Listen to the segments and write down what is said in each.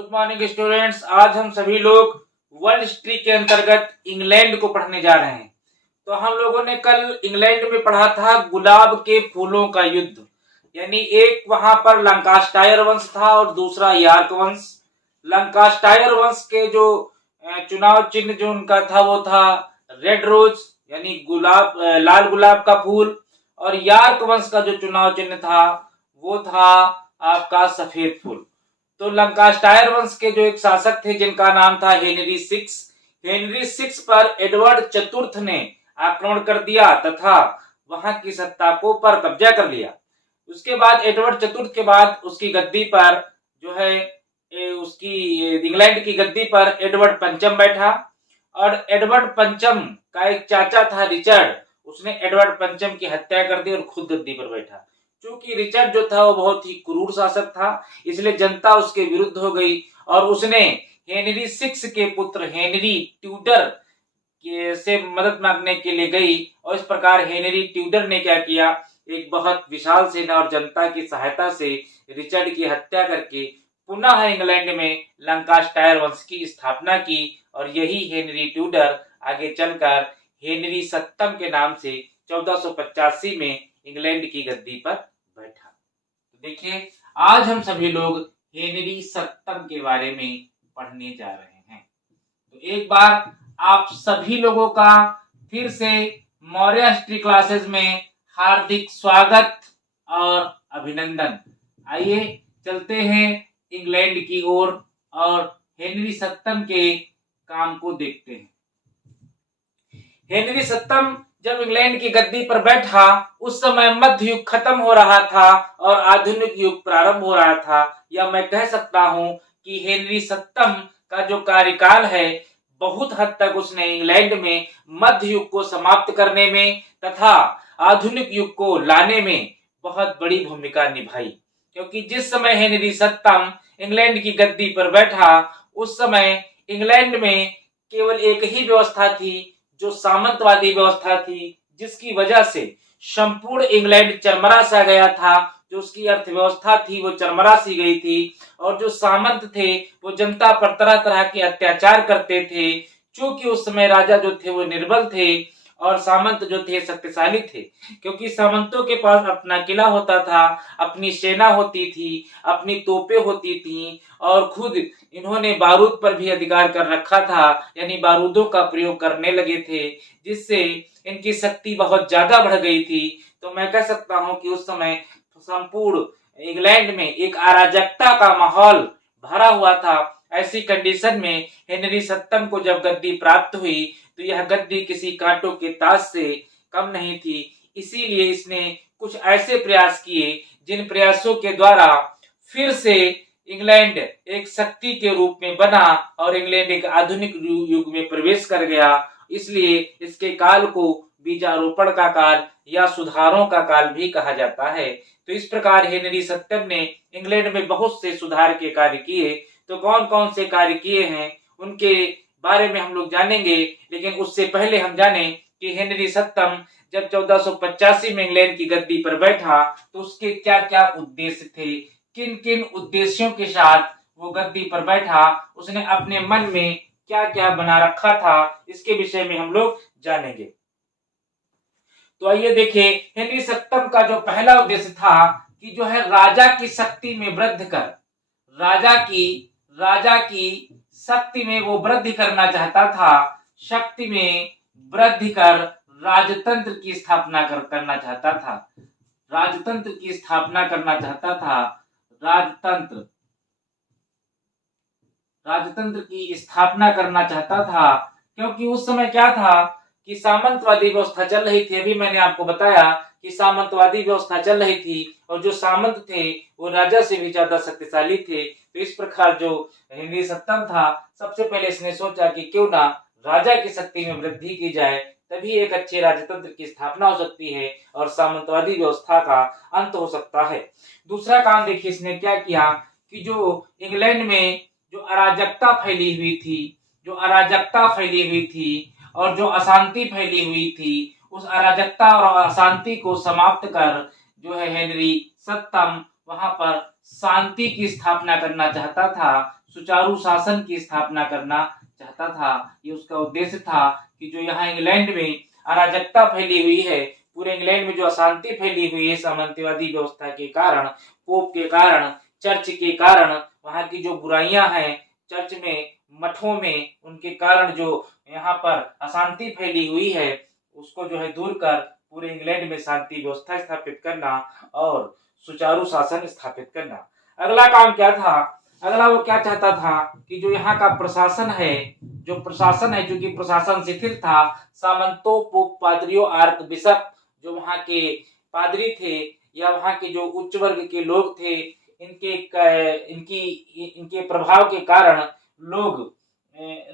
Good morning students. आज हम सभी लोग वर्ल्ड हिस्ट्री के अंतर्गत इंग्लैंड को पढ़ने जा रहे हैं। तो हम लोगों ने कल इंग्लैंड में पढ़ा था गुलाब के फूलों का युद्ध, यानी एक वहां पर लंकास्टायर वंश था और दूसरा यार्क वंश। लंकास्टायर वंश के जो चुनाव चिन्ह जो उनका था वो था रेड रोज, यानी गुलाब, लाल गुलाब का फूल। और यार्क वंश का जो चुनाव चिन्ह था वो था आपका सफेद फूल। तो लंकास्टायर वंश के जो एक शासक थे जिनका नाम था हेनरी सिक्स पर एडवर्ड चतुर्थ ने आक्रमण कर दिया तथा वहां की सत्ता को पर कब्जा कर लिया। उसके बाद एडवर्ड चतुर्थ के बाद उसकी गद्दी पर जो है उसकी इंग्लैंड की गद्दी पर एडवर्ड पंचम बैठा। और एडवर्ड पंचम का एक चाचा था रिचर्ड, उसने एडवर्ड पंचम की हत्या कर दी और खुद गद्दी पर बैठा। क्योंकि रिचर्ड जो था वो बहुत ही क्रूर शासक था, इसलिए जनता उसके विरुद्ध हो गई और उसने हेनरी सिक्स के पुत्र हेनरी ट्यूडर से मदद मांगने के लिए गई। और इस प्रकार हेनरी ट्यूडर ने क्या किया, एक बहुत विशाल सेना और जनता की सहायता से रिचर्ड की हत्या करके पुनः इंग्लैंड में लंकास्टायर वंश की स्थापना की। और यही हेनरी ट्यूडर आगे चलकर हेनरी सप्तम के नाम से 1485 में इंग्लैंड की गद्दी पर बैठा। तो देखिए, आज हम सभी लोग हेनरी सप्तम के बारे में पढ़ने जा रहे हैं। तो एक बार आप सभी लोगों का फिर से मौर्य हिस्ट्री क्लासेस में हार्दिक स्वागत और अभिनंदन। आइए चलते हैं इंग्लैंड की ओर और हेनरी सप्तम के काम को देखते हैं। हेनरी सप्तम जब इंग्लैंड की गद्दी पर बैठा उस समय मध्य युग खत्म हो रहा था और आधुनिक युग प्रारंभ हो रहा था। या मैं कह सकता हूं कि हेनरी सप्तम का जो कार्यकाल है बहुत हद तक उसने इंग्लैंड में मध्य युग को समाप्त करने में तथा आधुनिक युग को लाने में बहुत बड़ी भूमिका निभाई। क्योंकि जिस समय हेनरी सप्तम इंग्लैंड की गद्दी पर बैठा उस समय इंग्लैंड में केवल एक ही व्यवस्था थी जो सामंतवादी व्यवस्था थी, जिसकी वजह से संपूर्ण इंग्लैंड चरमरा सा गया था। जो उसकी अर्थव्यवस्था थी वो चरमरा सी गई थी और जो सामंत थे वो जनता पर तरह तरह के अत्याचार करते थे। क्योंकि उस समय राजा जो थे वो निर्बल थे और सामंत जो थे शक्तिशाली थे। क्योंकि सामंतों के पास अपना किला होता था, अपनी सेना होती थी, अपनी तोपें होती थी और खुद इन्होंने बारूद पर भी अधिकार कर रखा था, यानी बारूदों का प्रयोग करने लगे थे, जिससे इनकी शक्ति बहुत ज्यादा बढ़ गई थी। तो मैं कह सकता हूं कि उस समय संपूर्ण इंग्लैंड में एक अराजकता का माहौल भरा हुआ था। ऐसी कंडीशन में हेनरी सप्तम को जब गद्दी प्राप्त हुई तो यह गद्दी किसी कांटों के ताज से कम नहीं थी। इसीलिए इसने कुछ ऐसे प्रयास किए जिन प्रयासों के द्वारा फिर से इंग्लैंड एक शक्ति के रूप में बना और इंग्लैंड एक आधुनिक युग में प्रवेश कर गया। इसलिए इसके काल को बीजारोपण का काल या सुधारों का काल भी कहा जाता है। तो इस प्रकार हेनरी सप्तम ने इंग्लैंड में बहुत से सुधार के कार्य किए। तो कौन कौन से कार्य किए हैं उनके बारे में हम लोग जानेंगे, लेकिन उससे पहले हम जाने कि हेनरी सप्तम जब 1485 में इंग्लैंड की गद्दी पर बैठा तो उसके क्या क्या उद्देश्य थे, किन किन उद्देश्यों के साथ वो गद्दी पर बैठा, उसने अपने मन में क्या क्या बना रखा था, इसके विषय में हम लोग जानेंगे। तो आइए देखिए, हेनरी सप्तम का जो पहला उद्देश्य था कि जो है राजा की शक्ति में वृद्धि कर, राजा की शक्ति में वो वृद्धि करना चाहता था। शक्ति में वृद्धि कर राजतंत्र की स्थापना करना चाहता था। राजतंत्र की स्थापना करना चाहता था। राजतंत्र की स्थापना करना चाहता था। क्योंकि उस समय क्या था कि सामंतवादी व्यवस्था चल रही थी। अभी मैंने आपको बताया कि सामंतवादी व्यवस्था चल रही थी और जो सामंत थे वो राजा से भी ज्यादा शक्तिशाली थे। तो इस प्रकार जो हेनरी सप्तम था, सबसे पहले इसने सोचा कि क्यों ना राजा की शक्ति में वृद्धि की जाए, तभी एक अच्छे राजतंत्र की स्थापना हो सकती है और सामंतवादी व्यवस्था का अंत हो सकता है। दूसरा काम देखिए इसने क्या किया कि जो इंग्लैंड में जो अराजकता फैली हुई थी और जो अशांति फैली हुई थी, उस अराजकता और अशांति को समाप्त कर जो है हेनरी सप्तम वहां पर शांति की स्थापना करना चाहता था, सुचारू शासन की स्थापना करना चाहता था। ये उसका उद्देश्य था कि जो यहाँ इंग्लैंड में अराजकता फैली हुई है, पूरे इंग्लैंड में जो अशांति फैली हुई है सामंतवादी व्यवस्था के कारण, पोप के कारण, चर्च के कारण, वहां की जो बुराइयां हैं चर्च में, मठों में, उनके कारण जो यहाँ पर अशांति फैली हुई है, उसको जो है दूर कर पूरे इंग्लैंड में शांति व्यवस्था स्थापित करना और सुचारू शासन स्थापित करना। अगला काम क्या था? अगला वो क्या चाहता था कि जो यहाँ का प्रशासन है, जो प्रशासन है, जो कि प्रशासन शिथिल था, सामंतों, पोप, पादरियों, आर्क बिशप, जो वहाँ के पादरी थे या वहाँ के जो उच्च वर्ग के लोग थे, इनके प्रभाव के कारण लोग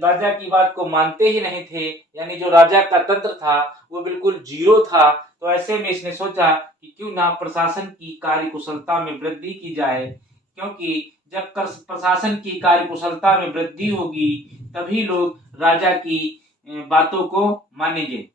राजा की बात को मानते ही नहीं थे। यानी जो राजा का तंत्र था वो बिल्कुल जीरो था। तो ऐसे में इसने सोचा कि क्यों ना प्रशासन की कार्यकुशलता में वृद्धि की जाए, क्योंकि जब प्रशासन की कार्यकुशलता में वृद्धि होगी तभी लोग राजा की बातों को मानेंगे।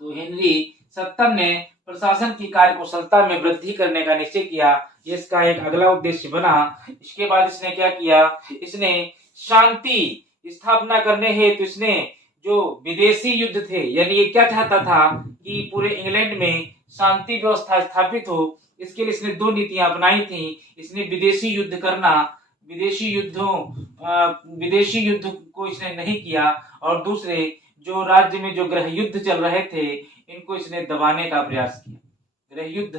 तो हेनरी सप्तम ने प्रशासन की कार्यकुशलता में वृद्धि करने का निश्चय किया। ये इसका एक अगला उद्देश्य बना। इसके बाद इसने क्या किया? इसने शांति स्थापना करने हेतु इसने जो विदेशी युद्ध थे, यानी ये क्या चाहता था कि पूरे इंग्लैंड में शांति व्यवस्था स्थापित हो, इसके लिए इसने दो नीतियां अपनाई थी। इसने विदेशी युद्ध करना, विदेशी युद्ध को इसने नहीं किया, और दूसरे जो राज्य में जो गृह युद्ध चल रहे थे इनको इसने दबाने का प्रयास किया, गृह युद्ध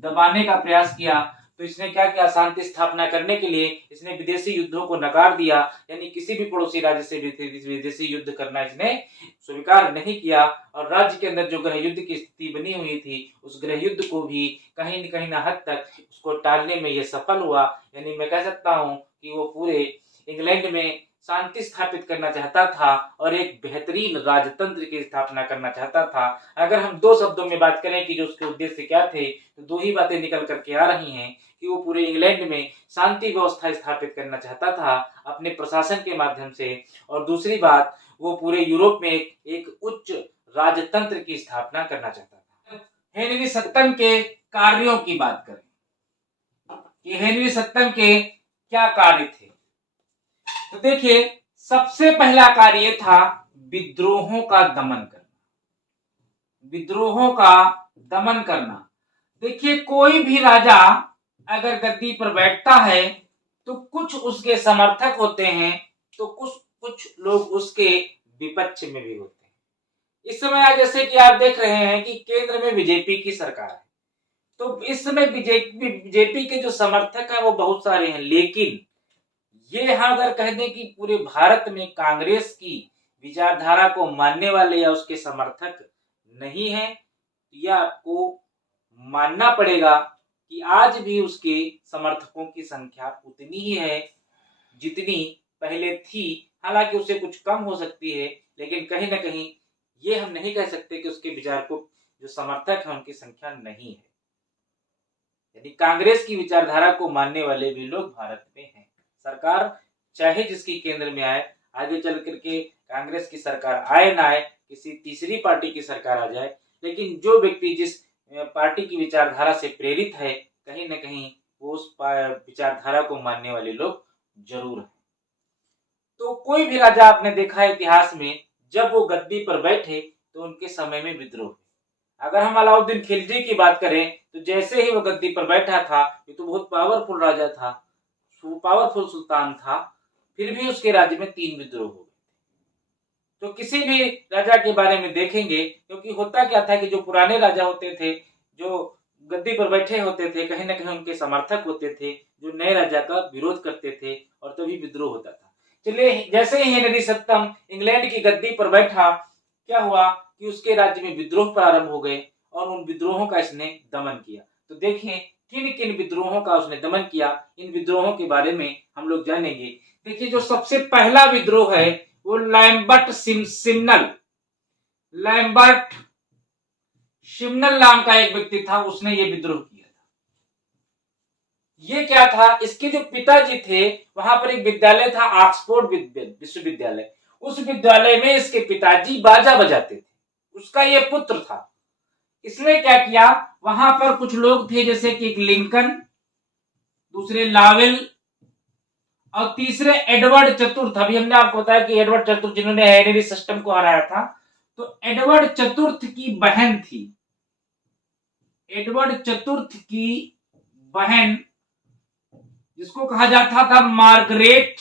दबाने का प्रयास किया। तो इसने क्या किया? शांति स्थापना करने के लिए इसने विदेशी युद्धों को नकार दिया, यानी किसी भी पड़ोसी राज्य से विदेशी युद्ध करना इसने स्वीकार नहीं किया। और राज्य के अंदर जो गृह युद्ध की स्थिति बनी हुई थी उस गृह युद्ध को भी कहीं न हद तक उसको टालने में ये सफल हुआ। यानी मैं कह सकता हूँ कि वो पूरे इंग्लैंड में शांति स्थापित करना चाहता था और एक बेहतरीन राजतंत्र की स्थापना करना चाहता था। अगर हम दो शब्दों में बात करें कि जो उसके उद्देश्य क्या थे, तो दो ही बातें निकल करके आ रही हैं कि वो पूरे इंग्लैंड में शांति व्यवस्था स्थापित करना चाहता था अपने प्रशासन के माध्यम से, और दूसरी बात वो पूरे यूरोप में एक उच्च राजतंत्र की स्थापना करना चाहता था। हेनरी सप्तम के कार्यों की बात करें कि हेनरी सप्तम के क्या कार्य थे, तो देखिए सबसे पहला कार्य था विद्रोहों का दमन करना। विद्रोहों का दमन करना। देखिए कोई भी राजा अगर गद्दी पर बैठता है तो कुछ उसके समर्थक होते हैं, तो कुछ लोग उसके विपक्ष में भी होते हैं। इस समय आज जैसे कि आप देख रहे हैं कि केंद्र में बीजेपी की सरकार है, तो इस समय बीजेपी के जो समर्थक है वो बहुत सारे हैं, लेकिन ये यहाँ अगर कह दें कि पूरे भारत में कांग्रेस की विचारधारा को मानने वाले या उसके समर्थक नहीं है, यह आपको मानना पड़ेगा कि आज भी उसके समर्थकों की संख्या उतनी ही है जितनी पहले थी। हालांकि उससे कुछ कम हो सकती है, लेकिन कहीं ना कहीं ये हम नहीं कह सकते कि उसके विचार को जो समर्थक है उनकी संख्या नहीं है। यानी कांग्रेस की विचारधारा को मानने वाले भी लोग भारत में हैं। सरकार चाहे जिसकी केंद्र में आए, आगे चल करके कांग्रेस की सरकार आए ना आए, किसी तीसरी पार्टी की सरकार आ जाए, लेकिन जो व्यक्ति जिस पार्टी की विचारधारा से प्रेरित है, कहीं न कहीं वो उस विचारधारा को मानने वाले लोग जरूर हैं। तो कोई भी राजा आपने देखा है इतिहास में, जब वो गद्दी पर बैठे तो उनके समय में विद्रोह हुए। अगर हम अलाउद्दीन खिलजी की बात करें तो जैसे ही वो गद्दी पर बैठा था, ये तो बहुत पावरफुल राजा था, पावरफुल सुल्तान था, फिर भी उसके राज्य में 3 विद्रोह हो गए। तो किसी भी राजा के बारे में देखेंगे, क्योंकि होता क्या था कि जो पुराने राजा होते थे, जो गद्दी पर बैठे होते थे, कहीं ना कहीं उनके समर्थक होते थे जो नए राजा का विरोध करते थे और तभी विद्रोह होता था। चलिए, जैसे ही हेनरी सप्तम इंग्लैंड की गद्दी पर बैठा, क्या हुआ कि उसके राज्य में विद्रोह प्रारंभ हो गए और उन विद्रोहों का इसने दमन किया। तो देखें किन किन विद्रोहों का उसने दमन किया, इन विद्रोहों के बारे में हम लोग जानेंगे। देखिए जो सबसे पहला विद्रोह है वो लैम्बर्ट सिमनल नाम का एक व्यक्ति था, उसने ये विद्रोह किया था। ये क्या था, इसके जो पिताजी थे वहां पर एक विद्यालय था, ऑक्सफोर्ड विश्वविद्यालय। उस विद्यालय में इसके पिताजी बाजा बजाते थे, उसका ये पुत्र था। इसने क्या किया, वहां पर कुछ लोग थे जैसे कि एक लिंकन, दूसरे लावेल और तीसरे एडवर्ड चतुर्थ। अभी हमने आपको बताया कि एडवर्ड चतुर्थ जिन्होंने हेनरी सिस्टम को हराया था, तो एडवर्ड चतुर्थ की बहन थी, एडवर्ड चतुर्थ की बहन, जिसको कहा जाता था मार्गरेट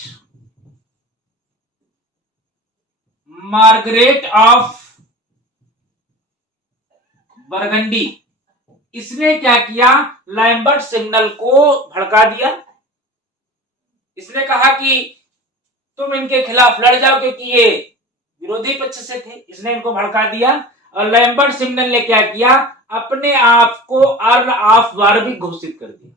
ऑफ बरगंडी। इसने क्या किया, लैम्बर्ट सिग्नल को भड़का दिया। इसने कहा कि तुम इनके खिलाफ लड़ जाओ क्योंकि ये विरोधी पक्ष से थे। इसने इनको भड़का दिया और लैम्बर्ट सिग्नल ने क्या किया, अपने आप को अर्ल ऑफ वारविक घोषित कर दिया,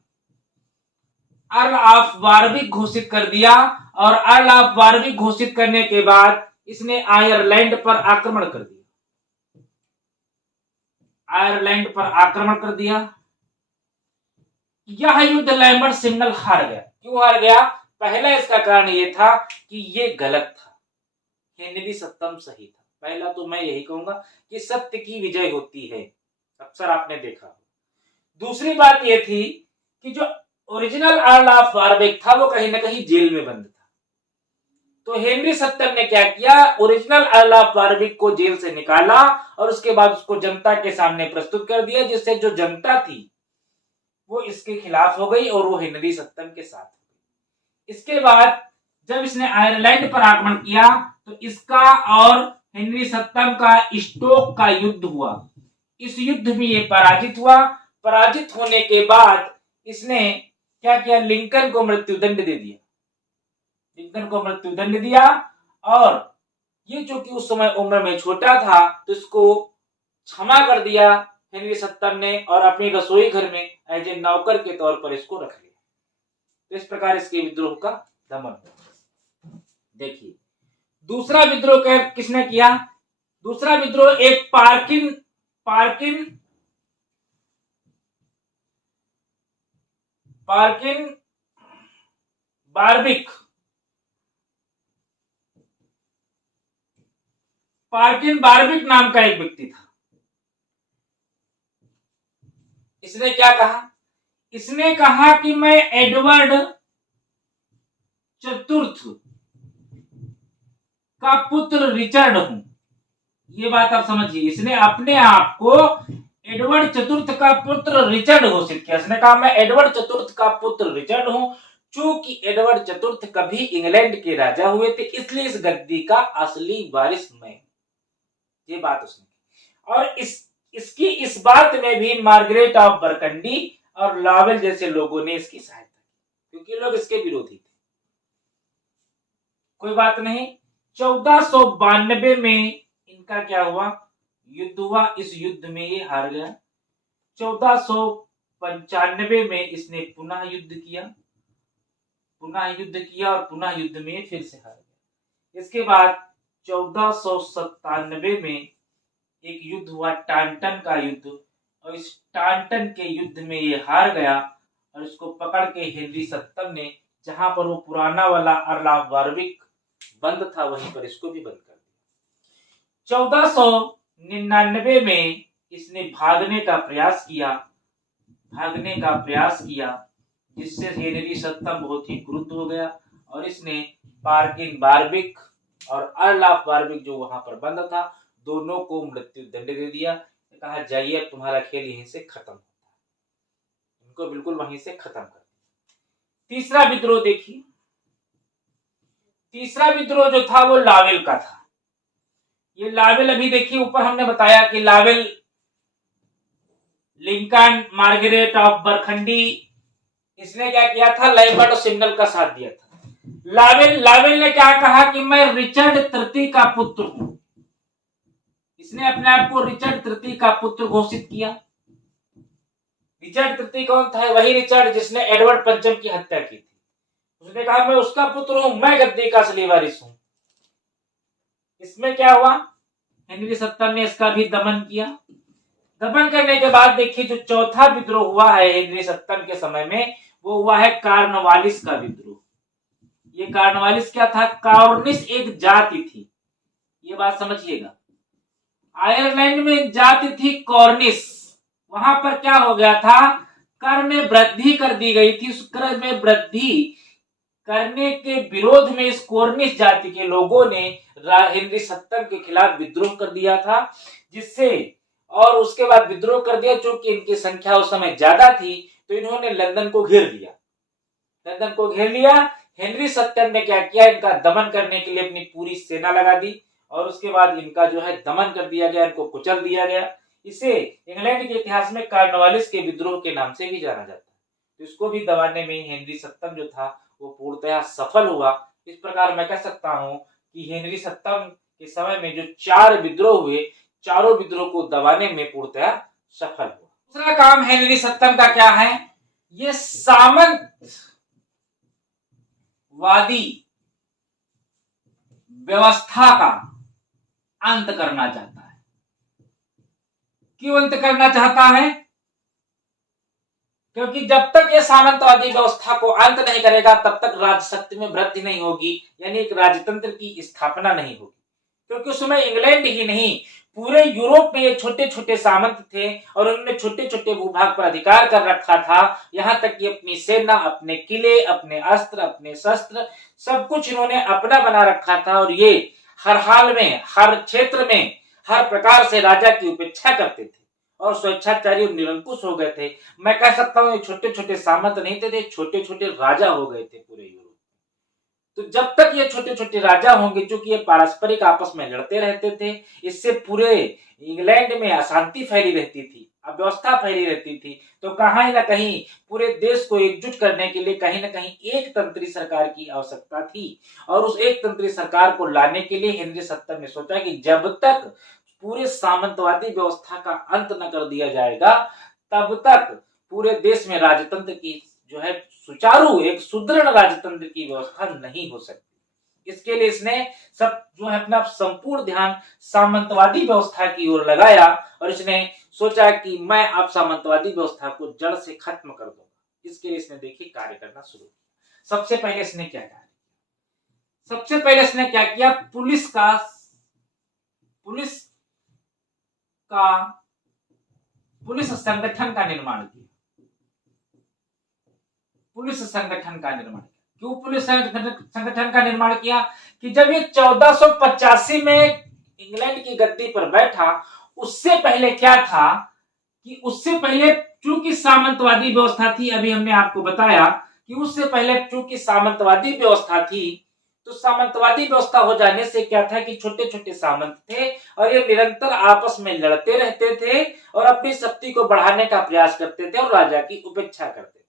अर्ल ऑफ वारविक घोषित कर दिया। और अर्ल ऑफ वारविक घोषित करने के बाद इसने आयरलैंड पर आक्रमण कर दिया, आयरलैंड पर आक्रमण कर दिया। यह युद्ध लैम्बर्ट सिग्नल हार गया। क्यों हार गया? पहला इसका कारण यह था कि ये गलत था, हेनरी सत्तम सही था। पहला तो मैं यही कहूंगा कि सत्य की विजय होती है, अक्सर आपने देखा। दूसरी बात यह थी कि जो ओरिजिनल अर्ल ऑफ वारविक था वो कहीं ना कहीं जेल में बंद था। तो हेनरी सत्तम ने क्या किया, ओरिजिनल अर्ल ऑफ वारविक को जेल से निकाला और उसके बाद उसको जनता के सामने प्रस्तुत कर दिया, जिससे जो जनता थी वो इसके खिलाफ हो गई और वो हेनरी सत्तम के साथ हो गई। इसके बाद जब इसने आयरलैंड पर आक्रमण किया तो इसका और हेनरी सत्तम का स्टोक का युद्ध हुआ। इस युद्ध में ये पराजित हुआ। पराजित होने के बाद इसने क्या किया, लिंकन को मृत्युदंड दे दिया, लिंकन को मृत्युदंड दिया। और ये जो कि उस समय उम्र में छोटा था तो इसको क्षमा कर दिया हेनरी सत्तम ने और अपनी रसोई घर में एज ए नौकर के तौर पर इसको रख लिया। तो इस प्रकार इसके विद्रोह का दमन हुआ। देखिए दूसरा विद्रोह किसने किया? दूसरा विद्रोह एक पार्किन बार्बिक नाम का एक व्यक्ति था। इसने क्या कहा? इसने कहा कि मैं एडवर्ड चतुर्थ का पुत्र रिचर्ड हूं। ये बात आप समझिए, इसने अपने आप को एडवर्ड चतुर्थ का पुत्र रिचर्ड घोषित किया। इसने कहा मैं एडवर्ड चतुर्थ का पुत्र रिचर्ड हूं। चूंकि एडवर्ड चतुर्थ कभी इंग्लैंड के राजा हुए थे इसलिए इस गद्दी का असली वारिस मैं। ये बात उसने, और इसकी इस बात में भी मार्गरेट ऑफ बरकंडी और लावेल जैसे लोगों ने इसकी सहायता की, क्योंकि लोग इसके विरोधी थे। कोई बात नहीं, 1492 में इनका क्या हुआ, युद्ध हुआ। इस युद्ध में ये हार गया। 1495 में इसने पुनः युद्ध किया और पुनः युद्ध में फिर से हार गया। इसके बाद 1497 में एक युद्ध हुआ, टांटन का युद्ध, और इस टांटन के युद्ध में ये हार गया और इसको पकड़ के हेनरी सत्तम ने, जहां पर वो पुराना वाला अर्ल ऑफ वारविक बंद था वहीं पर इसको भी बंद कर दिया। 1499 में इसने भागने का प्रयास किया, जिससे हेनरी सत्तम बहुत ही क्रुद्ध हो गया और इसने पार्किन बार्बिक और अर्ल ऑफ वारविक जो वहां पर बंद था दोनों को मृत्यु दंड दे दिया। कहा जाइए अब तुम्हारा खेल यहीं से खत्म होता है, इनको बिल्कुल वहीं से खत्म कर दिया। तीसरा विद्रोह देखिए, तीसरा विद्रोह जो था वो लावेल का था। ये लावेल अभी देखिए ऊपर हमने बताया कि लावेल, लिंकन, मार्गरेट ऑफ बरखंडी, इसने क्या किया था, लैम्बर्ट सिग्नल का साथ दिया था। लावेल ने क्या कहा कि मैं रिचर्ड तृतीय का पुत्र हूं। इसने अपने आप को रिचर्ड तृतीय का पुत्र घोषित किया। रिचर्ड तृतीय कौन था? वही रिचर्ड जिसने एडवर्ड पंचम की हत्या की थी। उसने कहा मैं उसका पुत्र हूं, मैं गद्दी का असली वारिस हूं। इसमें क्या हुआ, हेनरी सत्तम ने इसका भी दमन किया। दमन करने के बाद देखिए जो चौथा विद्रोह हुआ है हेनरी सत्तम के समय में वो हुआ है कार्नवालिस का विद्रोह। ये कार्नवालिस क्या था? कॉर्निश एक जाति थी, ये बात समझिएगा। आयरलैंड में जाति थी कॉर्निश। वहां पर क्या हो गया था, कर में वृद्धि कर दी गई थी। उस कर में वृद्धि करने के विरोध में इस कोर्निश जाति के लोगों ने हेनरी सत्तम के खिलाफ विद्रोह कर दिया था, जिससे और उसके बाद विद्रोह कर दिया। चूंकि इनकी संख्या उस समय ज्यादा थी तो इन्होंने लंदन को घेर लिया। लंदन को घेर लिया। हेनरी सत्तम ने क्या किया, इनका दमन करने के लिए अपनी पूरी सेना लगा दी और उसके बाद इनका जो है दमन कर दिया गया, इनको कुचल दिया गया। इसे इंग्लैंड के इतिहास में कार्नवालिस के विद्रोह के नाम से भी जाना जाता है। तो इसको भी दबाने में हेनरी सत्तम जो था वो पूर्णतः सफल हुआ। इस प्रकार मैं कह सकता हूं कि हेनरी सत्तम के समय में जो 4 विद्रोह हुए, चारों विद्रोह को दबाने में पूर्णतः सफल हुआ। दूसरा काम हेनरी सत्तम का क्या है, ये सामंतवादी व्यवस्था का अंत करना चाहता है। क्यों अंत करना चाहता है? क्योंकि जब तक ये सामंतवादी व्यवस्था को अंत नहीं करेगा तब तक राजशक्ति में वृद्धि नहीं होगी, यानी एक राजतंत्र की स्थापना नहीं होगी। क्योंकि उस समय इंग्लैंड ही नहीं पूरे यूरोप में ये छोटे छोटे सामंत थे और उन्होंने छोटे छोटे भूभाग पर अधिकार कर रखा था। यहां तक कि अपनी सेना, अपने किले, अपने अस्त्र, अपने शस्त्र, सब कुछ इन्होंने अपना बना रखा था और ये हर हाल में, हर क्षेत्र में, हर प्रकार से राजा की उपेक्षा करते थे और स्वेच्छाचारी और निरंकुश हो गए थे। मैं कह सकता हूं ये छोटे छोटे सामंत नहीं थे, छोटे छोटे राजा हो गए थे पूरे यूरोप। तो जब तक ये छोटे छोटे राजा होंगे, क्योंकि ये पारस्परिक आपस में लड़ते रहते थे, इससे पूरे इंग्लैंड में अशांति फैली रहती थी, अव्यवस्था फैली रहती थी। तो कहीं ना कहीं पूरे देश को एकजुट करने के लिए कहीं ना कहीं एक तंत्री सरकार की आवश्यकता थी और उस एक तंत्री सरकार को लाने के लिए हेनरी सत्तम ने सोचा कि जब तक पूरे सामंतवादी व्यवस्था का अंत न कर दिया जाएगा तब तक पूरे देश में राजतंत्र की जो है सुचारू, एक सुदृढ़ राजतंत्र की व्यवस्था नहीं हो सकती। इसके लिए इसने सब जो है अपना संपूर्ण ध्यान सामंतवादी व्यवस्था की ओर लगाया और इसने सोचा कि मैं अब सामंतवादी व्यवस्था को जड़ से खत्म कर दूंगा। इसके लिए इसने देखिए कार्य करना शुरू किया। सबसे पहले इसने क्या किया, सबसे पहले इसने क्या किया, पुलिस संगठन का निर्माण किया। पुलिस संगठन का निर्माण किया। क्यों पुलिस संगठन का निर्माण किया कि जब ये 1485 में इंग्लैंड की गद्दी पर बैठा, उससे पहले क्या था कि उससे पहले चूंकि सामंतवादी व्यवस्था थी, अभी हमने आपको बताया कि उससे पहले चूंकि सामंतवादी व्यवस्था थी, तो सामंतवादी व्यवस्था हो जाने से क्या था कि छोटे छोटे सामंत थे और ये निरंतर आपस में लड़ते रहते थे और अपनी शक्ति को बढ़ाने का प्रयास करते थे और राजा की उपेक्षा करते थे।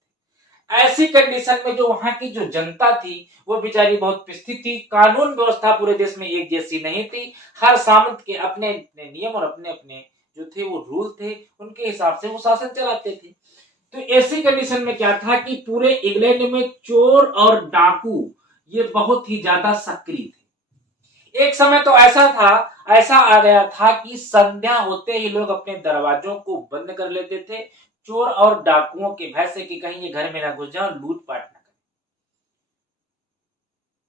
ऐसी कंडीशन में जो वहां की जो जनता थी वो बेचारी बहुत पिछड़ी थी। कानून व्यवस्था पूरे देश में एक जैसी नहीं थी। हर सामंत के अपने अपने नियम और अपने अपने जो थे वो रूल थे, उनके हिसाब से वो शासन चलाते थे। तो ऐसी कंडीशन में क्या था कि पूरे इंग्लैंड में चोर और डाकू ये बहुत ही ज्यादा सक्रिय थे। एक समय तो ऐसा आ गया था कि संध्या होते ही लोग अपने दरवाजों को बंद कर लेते थे, चोर और डाकुओं के भय से कि कहीं ये घर में ना घुस जाए और लूटपाट ना करें।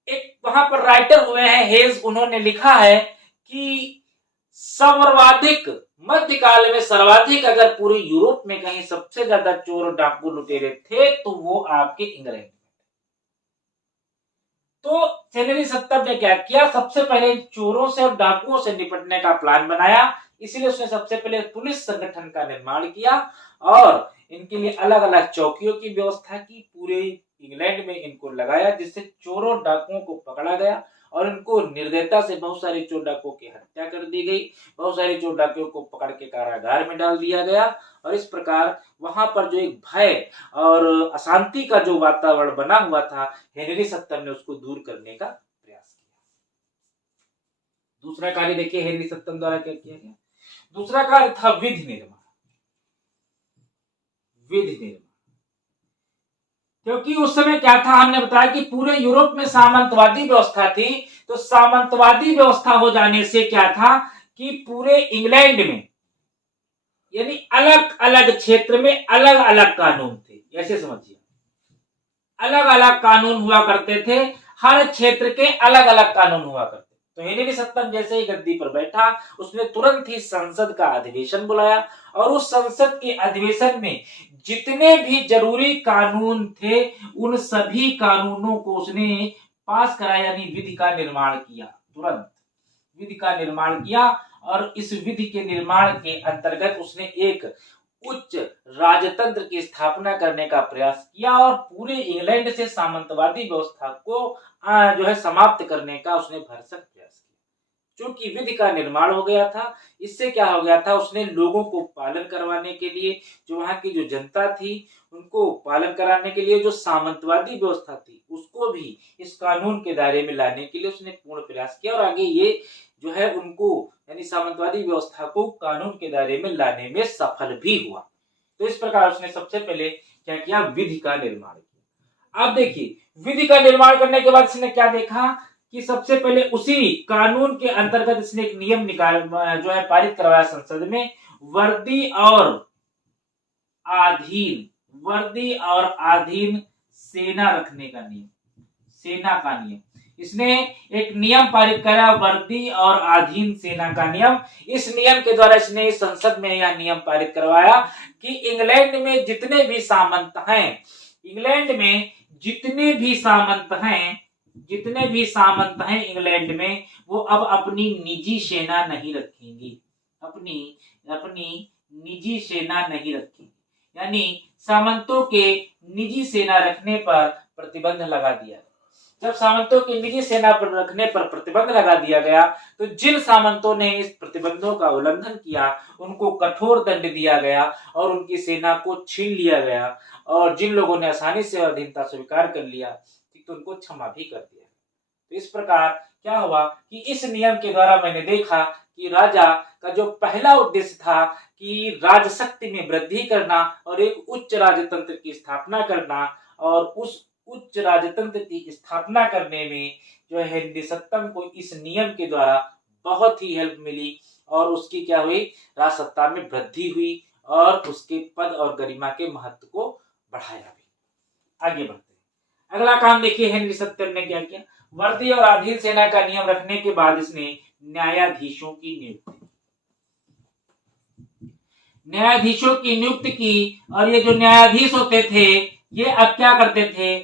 एक वहां पर राइटर हुए हैं हेज, उन्होंने लिखा है कि सर्वाधिक मध्यकाल में सर्वाधिक अगर पूरे यूरोप में कहीं सबसे ज्यादा चोर डाकू लुटेरे थे तो वो आपके इंग्लैंड में। तो हेनरी सत्तम ने क्या किया, सबसे पहले चोरों से और डाकुओं से निपटने का प्लान बनाया। इसलिए उसने सबसे पहले पुलिस संगठन का निर्माण किया और इनके लिए अलग अलग चौकियों की व्यवस्था की, पूरे इंग्लैंड में इनको लगाया, जिससे चोरों डाकुओं को पकड़ा गया और इनको निर्दयता से बहुत सारे चोर डाकुओं की हत्या कर दी गई। बहुत सारे चोर डाकुओं को पकड़ के कारागार में डाल दिया गया और इस प्रकार वहां पर जो एक भय और अशांति का जो वातावरण बना हुआ था, हेनरी सत्तम ने उसको दूर करने का प्रयास किया। दूसरा कार्य देखिए हेनरी सत्तम द्वारा क्या किया गया। दूसरा कार्य था विधि निर्माण। क्योंकि उस समय क्या था, हमने बताया कि पूरे यूरोप में सामंतवादी व्यवस्था थी। तो सामंतवादी व्यवस्था हो जाने से क्या था कि पूरे इंग्लैंड में यानी अलग अलग क्षेत्र में अलग अलग कानून थे। ऐसे समझिए, अलग अलग कानून हुआ करते थे, हर क्षेत्र के अलग अलग कानून हुआ करते। तो हेनरी सत्तम जैसे ही गद्दी पर बैठा, उसने तुरंत ही संसद का अधिवेशन बुलाया और उस संसद के अधिवेशन में जितने भी जरूरी कानून थे उन सभी कानूनों को उसने पास करा, यानी विधि का निर्माण किया। तुरंत विधि का निर्माण किया और इस विधि के निर्माण के अंतर्गत उसने एक उच्च राजतंत्र की स्थापना करने का प्रयास किया और पूरे इंग्लैंड से सामंतवादी व्यवस्था को जो है समाप्त करने का उसने भरसक प्रयास किया। चूंकि विधि का निर्माण हो गया था, इससे क्या हो गया था, उसने लोगों को पालन करवाने के लिए, जो वहां की जो जनता थी उनको पालन कराने के लिए, जो सामंतवादी व्यवस्था थी उसको भी इस कानून के दायरे में लाने के लिए उसने पूर्ण प्रयास किया और आगे ये जो है उनको यानी सामंतवादी व्यवस्था को कानून के दायरे में लाने में सफल भी हुआ। तो इस प्रकार उसने सबसे पहले क्या किया, विधि का निर्माण किया। अब देखिए विधि का निर्माण करने के बाद इसने क्या देखा कि सबसे पहले उसी कानून के अंतर्गत इसने एक नियम निकाल जो है पारित करवाया संसद में, वर्दी और आधीन सेना रखने का नियम, सेना का नियम। इसने एक नियम पारित करा, वर्दी और आधीन सेना का नियम। इस नियम के द्वारा इसने संसद में यह नियम पारित करवाया कि इंग्लैंड में जितने भी सामंत हैं, इंग्लैंड में जितने भी सामंत हैं इंग्लैंड में, वो अब अपनी निजी सेना नहीं रखेंगी, अपनी निजी सेना नहीं रखेंगी, यानी सामंतों के निजी सेना रखने पर प्रतिबंध लगा दिया। जब सामंतों की निजी सेना पर रखने पर प्रतिबंध लगा दिया गया तो जिन सामंतों ने इस प्रतिबंधों का उल्लंघन किया उनको कठोर दंड दिया गया और उनकी सेना को छीन लिया गया, और जिन लोगों ने आसानी से अधीनता स्वीकार कर लिया तो उनको क्षमा भी कर दिया। तो इस प्रकार क्या हुआ कि इस नियम के द्वारा मैंने देखा कि राजा का जो पहला उद्देश्य था कि राजशक्ति में वृद्धि करना और एक उच्च राजतंत्र की स्थापना करना, और उस उच्च राजतंत्र की स्थापना करने में जो है हेनरी सत्तम को इस नियम के द्वारा बहुत ही हेल्प मिली और उसकी क्या हुई, राजसत्ता में वृद्धि हुई और उसके पद और गरिमा के महत्व को बढ़ाया भी। आगे बढ़ते हैं, अगला काम देखिए हेनरी सत्तम ने क्या किया। वर्दी और आधीन सेना का नियम रखने के बाद इसने न्यायाधीशों की नियुक्ति की, और ये जो न्यायाधीश होते थे ये अब क्या करते थे,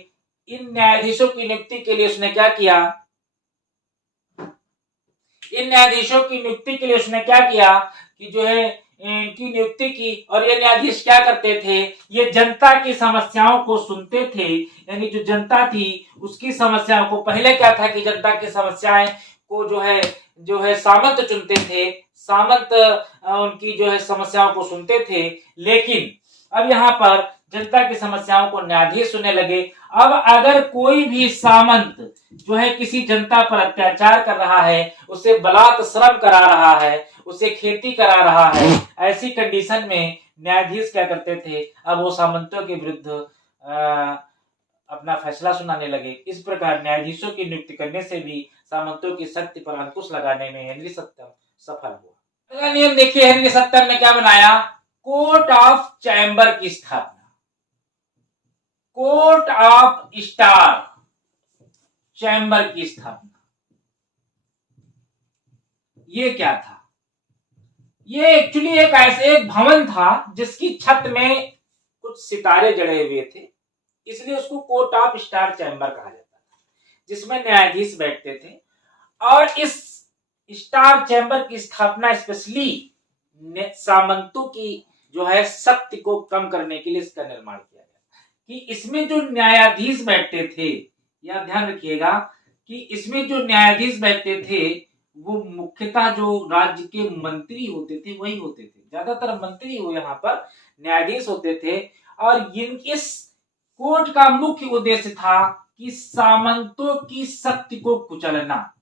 इन न्यायाधीशों की नियुक्ति के लिए उसने क्या किया, कि जो है इनकी नियुक्ति की, और ये न्यायाधीश क्या करते थे, ये जनता की समस्याओं को सुनते थे, यानी जो जनता थी उसकी समस्याओं को, पहले क्या था कि जनता की समस्याएं को जो है सामंत चुनते थे, सामंत उनकी जो है समस्याओं को सुनते थे, लेकिन अब यहाँ पर जनता की समस्याओं को न्यायाधीश सुनने लगे। अब अगर कोई भी सामंत जो है किसी जनता पर अत्याचार कर रहा है, उसे बलात् श्रम करा रहा है, उसे खेती करा रहा है, ऐसी कंडीशन में न्यायाधीश क्या करते थे, अब वो सामंतों के विरुद्ध अपना फैसला सुनाने लगे। इस प्रकार न्यायाधीशों की नियुक्ति करने से भी सामंतों की शक्ति पर अंकुश लगाने में हेनरी सत्तम सफल हुआ। अगला नियम देखिए हेनरी सत्तम ने क्या बनाया, कोर्ट ऑफ चैम्बर की स्थापना, कोर्ट ऑफ स्टार चैम्बर की स्थापना। ये क्या था, ये एक्चुअली एक भवन था जिसकी छत में कुछ सितारे जड़े हुए थे, इसलिए उसको कोर्ट ऑफ स्टार चैम्बर कहा जाता था, जिसमें न्यायाधीश बैठते थे। और इस स्टार चैम्बर की स्थापना स्पेशली सामंतों की जो है शक्ति को कम करने के लिए इसका निर्माण किया गया, कि इसमें जो न्यायाधीश बैठते थे, यह ध्यान रखिएगा कि इसमें जो न्यायाधीश बैठते थे वो मुख्यतः जो राज्य के मंत्री होते थे वही होते थे, ज्यादातर मंत्री हो यहाँ पर न्यायाधीश होते थे। और इस कोर्ट का मुख्य उद्देश्य था कि सामंतों की शक्ति को कुचलना,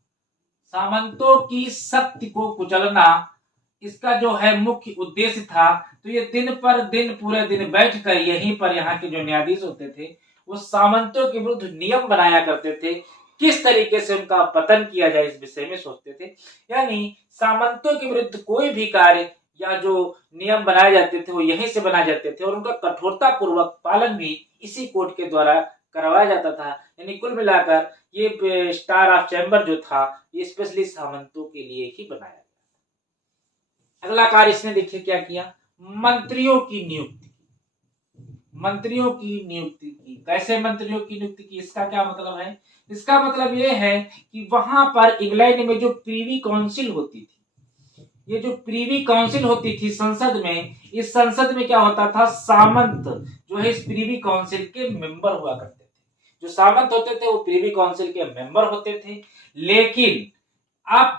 इसका जो है मुख्य उद्देश्य था। तो ये दिन पर दिन पूरे दिन बैठकर यहीं पर यहाँ के जो न्यायाधीश होते थे वो सामंतों के विरुद्ध नियम बनाया करते थे, किस तरीके से उनका पतन किया जाए इस विषय में सोचते थे। यानी सामंतों के विरुद्ध कोई भी कार्य या जो नियम बनाए जाते थे वो यहीं से बनाए जाते थे और उनका कठोरता पूर्वक पालन भी इसी कोर्ट के द्वारा करवाया जाता था। यानी कुल मिलाकर ये स्टार ऑफ चैम्बर जो था ये स्पेशली सामंतों के लिए ही बनाया गया। अगला कार्य इसने देखिए क्या किया, मंत्रियों की नियुक्ति। मंत्रियों की नियुक्ति की। कैसे मंत्रियों की नियुक्ति की, इसका क्या मतलब है? इसका मतलब ये है कि वहां पर इंग्लैंड में जो प्रीवी काउंसिल होती थी, ये जो प्रीवी काउंसिल होती थी संसद में, इस संसद में क्या होता था, सामंत जो है इस प्रीवी काउंसिल के मेंबर हुआ करते थे। जो सामंत होते थे वो प्रीवी काउंसिल के मेंबर होते थे। लेकिन अब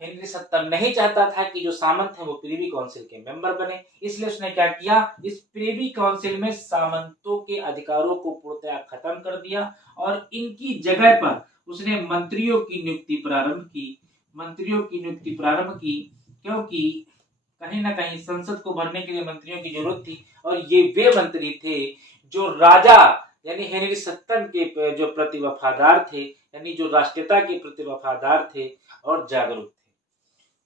हेनरी सत्तम नहीं चाहता था कि जो सामंत है वो प्रीवी काउंसिल के मेंबर बने, इसलिए उसने क्या किया, इस प्रीवी काउंसिल में सामंतों के अधिकारों को पूर्णतः खत्म कर दिया और इनकी जगह पर उसने मंत्रियों की नियुक्ति प्रारंभ की। मंत्रियों की नियुक्ति प्रारंभ की क्योंकि कहीं ना कहीं संसद को भरने के लिए मंत्रियों की जरूरत थी, और ये वे मंत्री थे जो राजा यानी हेनरी सत्तम के जो प्रति वफादार थे, यानी जो राष्ट्रीयता के प्रति वफादार थे और जागरूक थे।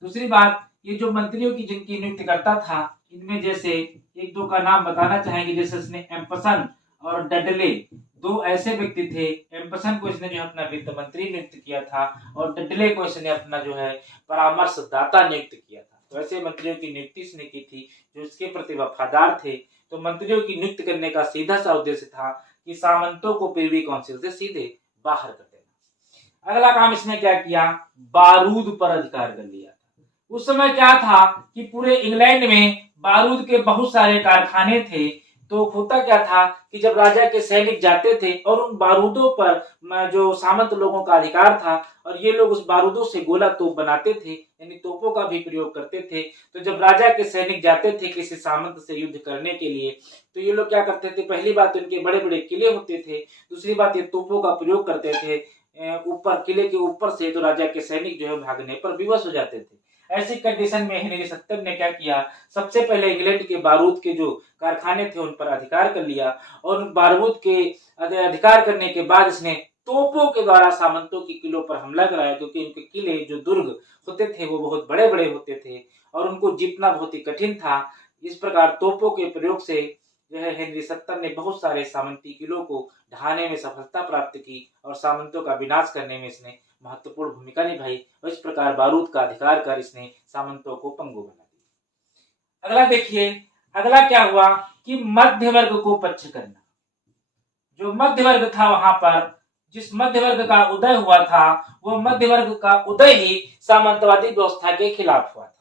दूसरी बात, ये जो मंत्रियों की जिनकी नियुक्ति करता था, इनमें जैसे एक दो का नाम बताना चाहेंगे, जैसे इसने एम्पसन और डडले, दो ऐसे व्यक्ति थे। एम्पसन को इसने जो अपना वित्त मंत्री नियुक्त किया था और डडले को इसने अपना जो है परामर्शदाता नियुक्त किया था। तो ऐसे मंत्रियों की नियुक्ति इसने की थी जो इसके प्रति वफादार थे। तो मंत्रियों की नियुक्ति करने का सीधा सा उद्देश्य था कि सामंतों को प्रीवी काउंसिल से सीधे बाहर कर देना। अगला काम इसने क्या किया, बारूद पर अधिकार कर लिया। उस समय क्या था कि पूरे इंग्लैंड में बारूद के बहुत सारे कारखाने थे। तो होता क्या था कि जब राजा के सैनिक जाते थे और उन बारूदों पर जो सामंत लोगों का अधिकार था, और ये लोग उस बारूदों से गोला तोप बनाते थे, यानी तोपों का भी प्रयोग करते थे। तो जब राजा के सैनिक जाते थे किसी सामंत से युद्ध करने के लिए, तो ये लोग क्या करते थे, पहली बात इनके बड़े बड़े किले होते थे, दूसरी बात ये तोपों का प्रयोग करते थे ऊपर किले के ऊपर से, तो राजा के सैनिक जो है भागने पर विवश हो जाते थे। ऐसी कंडीशन में हेनरी सत्तम ने क्या किया, सबसे पहले इंग्लैंड के बारूद के जो कारखाने थे उन पर अधिकार कर लिया, और उन बारूद के अधिकार करने के बाद इसने तोपों के द्वारा सामंतों के किलों पर हमला कराया, क्योंकि उनके किले जो दुर्ग होते थे वो बहुत बड़े बड़े होते थे और उनको जीतना बहुत ही कठिन था। इस प्रकार तोपों के प्रयोग से जो है हेनरी सत्तम ने बहुत सारे सामंती किलों को ढहाने में सफलता प्राप्त की और सामंतों का विनाश करने में इसने महत्वपूर्ण भूमिका निभाई, और इस प्रकार बारूद का अधिकार कर इसने सामंतों को पंगु बना दिया। अगला देखिए, अगला क्या हुआ कि मध्य वर्ग को पक्ष करना। जो मध्य वर्ग था वहां पर, जिस मध्य वर्ग का उदय हुआ था, वो मध्य वर्ग का उदय ही सामंतवादी व्यवस्था के खिलाफ हुआ था।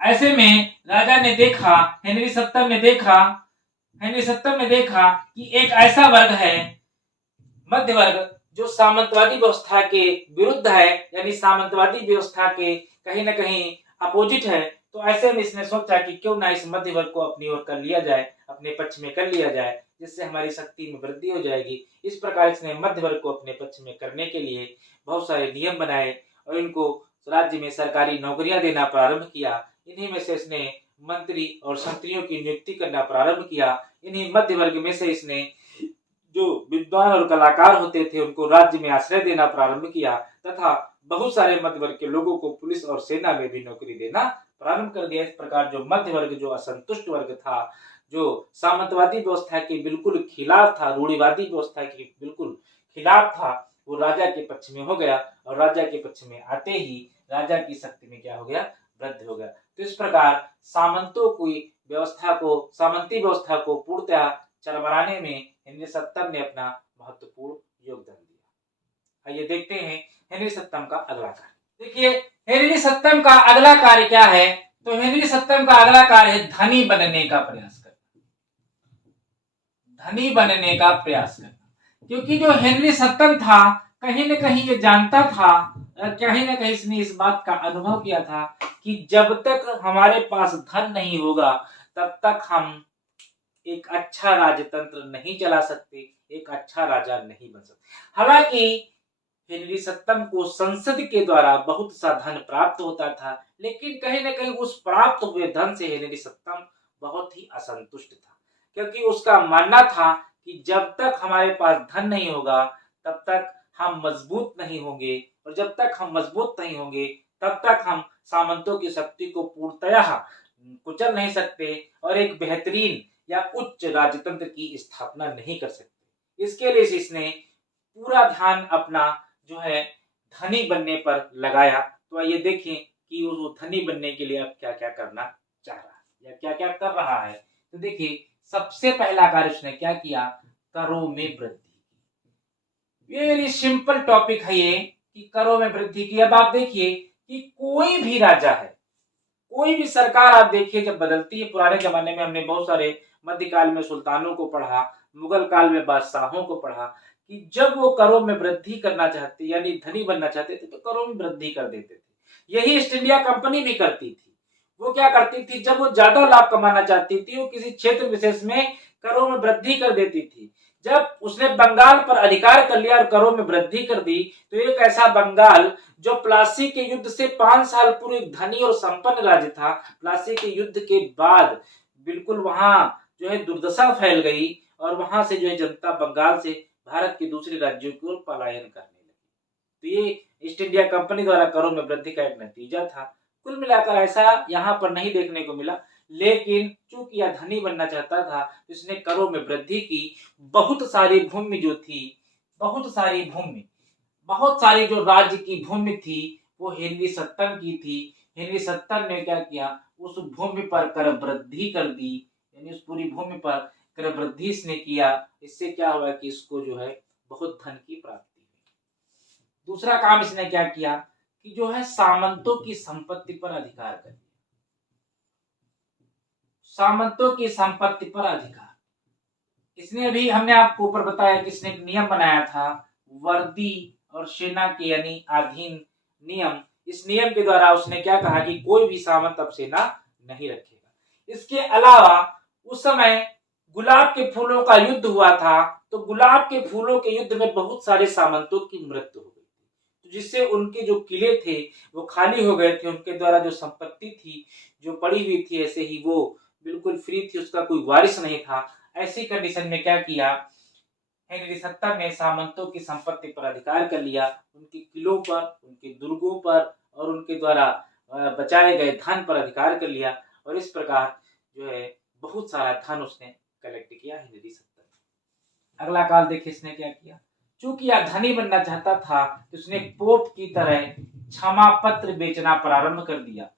ऐसे में राजा ने देखा, हेनरी सत्तम ने देखा कि एक ऐसा वर्ग है मध्य वर्ग जो सामंतवादी व्यवस्था के विरुद्ध है, यानी सामंतवादी व्यवस्था के कहीं ना कहीं अपोजिट है। तो ऐसे में इसने सोचा कि क्यों ना इस मध्य वर्ग को अपनी ओर कर लिया जाए, अपने पक्ष में कर लिया जाए, जिससे हमारी शक्ति में वृद्धि हो जाएगी। इस प्रकार इसने मध्य वर्ग को अपने पक्ष में करने के लिए बहुत सारे नियम बनाए और इनको राज्य में सरकारी नौकरियां देना प्रारंभ किया। इन्हीं में से इसने मंत्री और संतरियों की नियुक्ति करना प्रारंभ किया। इन्हीं मध्य वर्ग में से इसने जो विद्वान और कलाकार होते थे उनको राज्य में आश्रय देना प्रारंभ किया, तथा बहुत सारे मध्य वर्ग के लोगों को पुलिस और सेना में भी नौकरी देना प्रारंभ कर दिया। इस प्रकार जो मध्य वर्ग, जो असंतुष्ट वर्ग था, जो सामंतवादी व्यवस्था के बिल्कुल खिलाफ था, रूढ़िवादी व्यवस्था के बिल्कुल खिलाफ था, वो राजा के पक्ष में हो गया, और राजा के पक्ष में आते ही राजा की शक्ति में क्या हो गया, वृद्धि हो गया। तो इस प्रकार सामंतों की व्यवस्था को, सामंती व्यवस्था को पूर्णतः चरमराने में हेनरी सत्तम ने अपना महत्वपूर्ण योगदान दिया। आइए देखते हैं हेनरी सत्तम का अगला कार्य। देखिए हेनरी सत्तम का अगला कार्य क्या है, तो हेनरी सत्तम का अगला कार्य है धनी बनने का प्रयास करना। धनी बनने का प्रयास करना, क्योंकि जो हेनरी सत्तम था कहीं न कहीं ये जानता था, कहीं न कहीं इसने इस बात का अनुभव किया था कि जब तक हमारे पास धन नहीं होगा तब तक हम एक अच्छा राजतंत्र नहीं चला सकते, एक अच्छा राजा नहीं बन सकते। हालांकि हेनरी सत्तम को संसद के द्वारा बहुत सा धन प्राप्त होता था, लेकिन कहीं न कहीं उस प्राप्त हुए धन से हेनरी सत्तम बहुत ही असंतुष्ट था, क्योंकि उसका मानना था कि जब तक हमारे पास धन नहीं होगा तब तक हम मजबूत नहीं होंगे, और जब तक हम मजबूत नहीं होंगे तब तक हम सामंतों की शक्ति को पूर्णतः कुचल नहीं सकते और एक बेहतरीन या उच्च राजतंत्र की स्थापना नहीं कर सकते। इसके लिए इसने पूरा ध्यान अपना जो है धनी बनने पर लगाया। तो आइए देखें कि वो धनी बनने के लिए अब क्या क्या करना चाह रहा है या क्या क्या कर रहा है। तो देखिए सबसे पहला कार्य उसने क्या किया, करों में वृद्धि। वेरी सिंपल टॉपिक है ये कि करों में वृद्धि की। अब आप देखिए कि कोई भी राजा है, कोई भी सरकार आप देखिए जब बदलती है, पुराने जमाने में हमने बहुत सारे मध्यकाल में सुल्तानों को पढ़ा, मुगल काल में बादशाहों को पढ़ा कि जब वो करों में वृद्धि करना चाहते यानी धनी बनना चाहते थे तो करों में वृद्धि कर देते थे। यही ईस्ट इंडिया कंपनी भी करती थी। वो क्या करती थी, जब वो ज्यादा लाभ कमाना चाहती थी वो किसी क्षेत्र विशेष में करों में वृद्धि कर देती थी। जब उसने बंगाल पर अधिकार कर लिया और करों में वृद्धि कर दी तो एक ऐसा बंगाल जो प्लासी के युद्ध से 5 साल पूर्व एक धनी और संपन्न राज्य था, प्लासी के युद्ध के बाद बिल्कुल वहां जो है दुर्दशा फैल गई और वहां से जो है जनता बंगाल से भारत के दूसरे राज्यों की ओर पलायन करने लगी। तो ये ईस्ट इंडिया कंपनी द्वारा करों में वृद्धि का एक नतीजा था। कुल मिलाकर ऐसा यहाँ पर नहीं देखने को मिला, लेकिन चूंकि यह धनी बनना चाहता था इसने करों में वृद्धि की। बहुत सारी भूमि जो थी, बहुत सारी जो राज्य की भूमि थी वो हेनरी सत्तम की थी। हेनरी सत्तम ने क्या किया, उस भूमि पर कर वृद्धि कर दी, यानी उस पूरी भूमि पर कर वृद्धि इसने किया। इससे क्या हुआ कि इसको जो है बहुत धन की प्राप्ति हुई। दूसरा काम इसने क्या किया कि जो है सामंतों की संपत्ति पर अधिकार कर दिया। सामंतों की संपत्ति पर अधिकार इसने, अभी हमने आपको ऊपर बताया कि इसने एक नियम बनाया था, वर्दी और सेना के यानी अधीन नियम। इस नियम के द्वारा उसने क्या कहा कि कोई भी सामंत अब सेना नहीं रखेगा। इसके अलावा उस समय गुलाब के फूलों का युद्ध हुआ था, तो गुलाब के फूलों के युद्ध में बहुत सारे सामंतों की मृत्यु हो गई थी, तो जिससे उनके जो किले थे वो खाली हो गए थे। उनके द्वारा जो संपत्ति थी जो पड़ी हुई थी ऐसे ही वो बिल्कुल फ्री थी, उसका कोई वारिस नहीं था। ऐसी कंडीशन में क्या किया, हेनरी सत्तम ने सामंतों की संपत्ति पर अधिकार कर लिया, उनके किलों पर, उनके दुर्गों पर और उनके द्वारा बचाए गए धन पर अधिकार कर लिया। और इस प्रकार जो है बहुत सारा धन उसने कलेक्ट किया हेनरी सत्तम। अगला काल देखिए इसने क्या किया, चूंकि यह धनी बनना चाहता था तो उसने पोप की तरह क्षमा पत्र बेचना प्रारंभ कर दिया।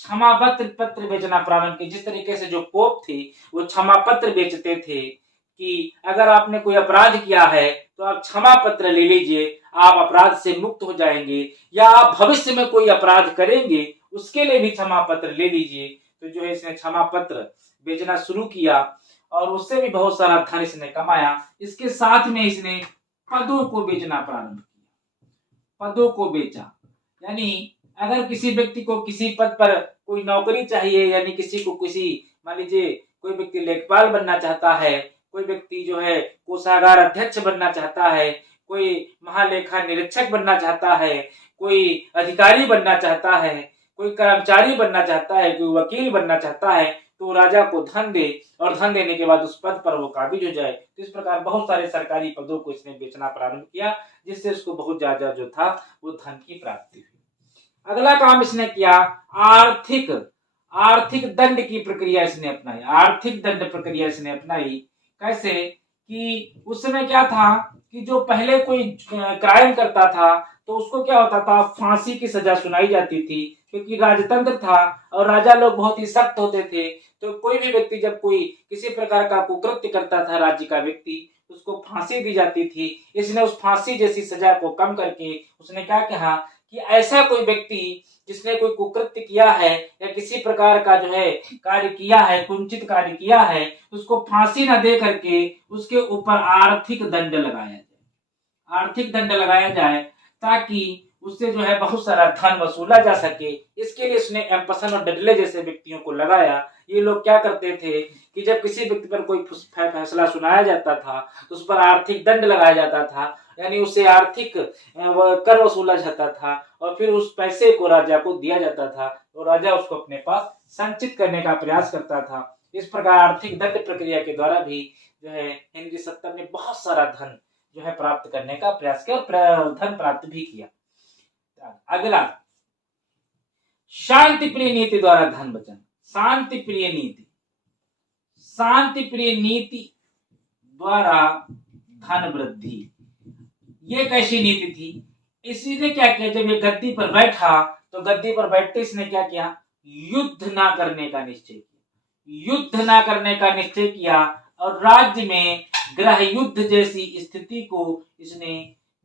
क्षमा पत्र बेचना प्रारंभ किया। जिस तरीके से जो पोप थे वो क्षमा पत्र बेचते थे कि अगर आपने कोई अपराध किया है तो आप क्षमा पत्र ले लीजिए, आप अपराध से मुक्त हो जाएंगे, या आप भविष्य में कोई अपराध करेंगे उसके लिए भी क्षमा पत्र ले लीजिए। तो जो है इसने क्षमा पत्र बेचना शुरू किया और उससे भी बहुत सारा धन इसने कमाया। इसके साथ में इसने पदों को बेचना प्रारंभ किया। पदों को बेचा, यानी अगर किसी व्यक्ति को किसी पद पर कोई नौकरी चाहिए, यानी किसी को किसी, मान लीजिए कोई व्यक्ति लेखपाल बनना चाहता है, कोई व्यक्ति जो है कोषागार अध्यक्ष बनना चाहता है, कोई महालेखा निरीक्षक बनना चाहता है, कोई अधिकारी बनना चाहता है, कोई कर्मचारी बनना चाहता है, कोई वकील बनना चाहता है, तो राजा को धन दे और धन देने के बाद उस पद पर वो काबिज हो जाए। तो इस प्रकार बहुत सारे सरकारी पदों को इसने बेचना प्रारंभ किया, जिससे उसको बहुत ज्यादा जो था वो धन की प्राप्ति हुई। अगला काम इसने किया, आर्थिक दंड की प्रक्रिया इसने अपनाई। आर्थिक दंड प्रक्रिया इसने अपनाई। कैसे कि उस समय क्या था कि जो पहले कोई क्राइम करता था तो उसको क्या होता था, फांसी की सजा सुनाई जाती थी, क्योंकि राजतंत्र था और राजा लोग बहुत ही सख्त होते थे। तो कोई भी व्यक्ति जब कोई किसी प्रकार का कुकृत्य करता था राज्य का व्यक्ति, उसको फांसी दी जाती थी। इसने उस फांसी जैसी सजा को कम करके उसने क्या कहा कि ऐसा कोई व्यक्ति जिसने कोई कुकृत्य किया है या किसी प्रकार का जो है कार्य किया है, कुंचित कार्य किया है, उसको फांसी न दे करके उसके ऊपर आर्थिक दंड लगाया जाए। आर्थिक दंड लगाया जाए ताकि उससे जो है बहुत सारा धन वसूला जा सके। इसके लिए उसने एम्पसन और डडले जैसे व्यक्तियों को लगाया। ये लोग क्या करते थे कि जब किसी व्यक्ति पर कोई फैसला सुनाया जाता था तो उस पर आर्थिक दंड लगाया जाता था, यानी उससे आर्थिक कर वसूला जाता था और फिर उस पैसे को राजा को दिया जाता था और राजा उसको अपने पास संचित करने का प्रयास करता था। इस प्रकार आर्थिक दंड प्रक्रिया के द्वारा भी जो है हेनरी सत्तम ने बहुत सारा धन जो है प्राप्त करने का प्रयास किया और धन प्राप्त भी किया। अगला, शांति प्रिय नीति द्वारा धन बचन। शांति प्रिय नीति, शांति प्रिय नीति द्वारा धन वृद्धि, ये कैसी नीति थी? इसी ने क्या किया, जब ये गद्दी पर बैठा तो गद्दी पर बैठते इसने क्या किया, युद्ध ना करने का निश्चय किया। युद्ध न करने का निश्चय किया और राज्य में गृह युद्ध जैसी स्थिति को इसने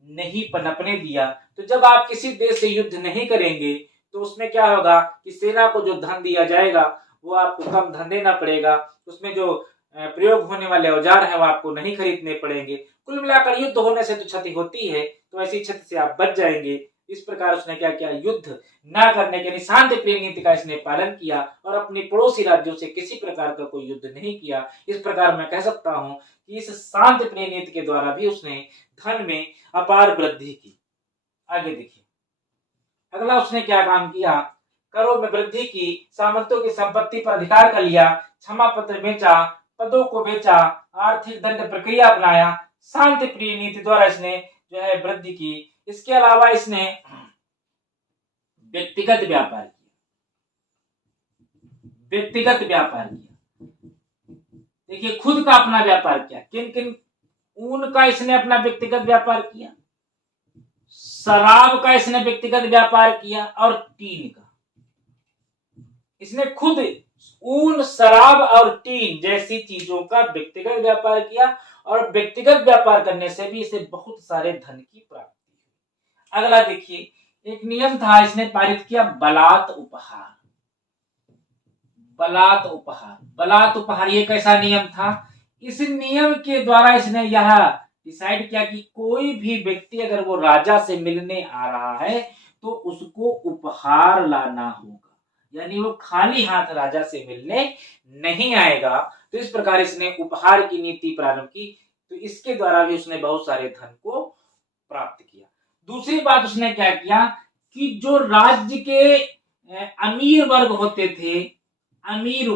नहीं पनपने दिया। तो जब आप किसी देश से युद्ध नहीं करेंगे तो उसमें क्या होगा कि सेना को जो धन दिया जाएगा वो आपको कम धन देना पड़ेगा, उसमें जो प्रयोग होने वाले औजार है वो आपको नहीं खरीदने पड़ेंगे। कुल मिलाकर युद्ध होने से तो क्षति होती है, तो ऐसी क्षति से आप बच जाएंगे। इस प्रकार उसने क्या किया, युद्ध न करने के शांति प्रिय नीति का इसने पालन किया और अपने पड़ोसी राज्यों से किसी प्रकार का कोई युद्ध नहीं किया। इस प्रकार मैं कह सकता हूं कि इस शांति प्रिय नीति के द्वारा भी उसने धन में अपार वृद्धि की। आगे देखिए अगला उसने क्या काम किया, करों में वृद्धि की, सामंतों की संपत्ति पर अधिकार कर लिया, क्षमा पत्र बेचा, पदों को बेचा, आर्थिक दंड प्रक्रिया अपनाया। शांति प्रिय नीति द्वारा इसने जो है वृद्धि की। इसके अलावा इसने व्यक्तिगत व्यापार किया, व्यक्तिगत व्यापार किया। देखिए खुद का अपना व्यापार किया, किन किन, ऊन का इसने अपना व्यक्तिगत व्यापार किया, शराब का इसने व्यक्तिगत व्यापार किया और टीन का। इसने खुद ऊन, शराब और टीन जैसी चीजों का व्यक्तिगत व्यापार किया और व्यक्तिगत व्यापार करने से भी इसे बहुत सारे धन की प्राप्ति हुई। अगला देखिए एक नियम था इसने पारित किया, बलात् उपहार। बलात् उपहार, बलात् उपहार ये कैसा नियम था, इस नियम के द्वारा इसने यह डिसाइड किया कि कोई भी व्यक्ति अगर वो राजा से मिलने आ रहा है तो उसको उपहार लाना होगा, यानी वो खाली हाथ राजा से मिलने नहीं आएगा। तो इस प्रकार इसने उपहार की नीति प्रारंभ की, तो इसके द्वारा भी उसने बहुत सारे धन को प्राप्त किया। दूसरी बात उसने क्या किया कि जो राज्य के अमीर वर्ग होते थे, अमीर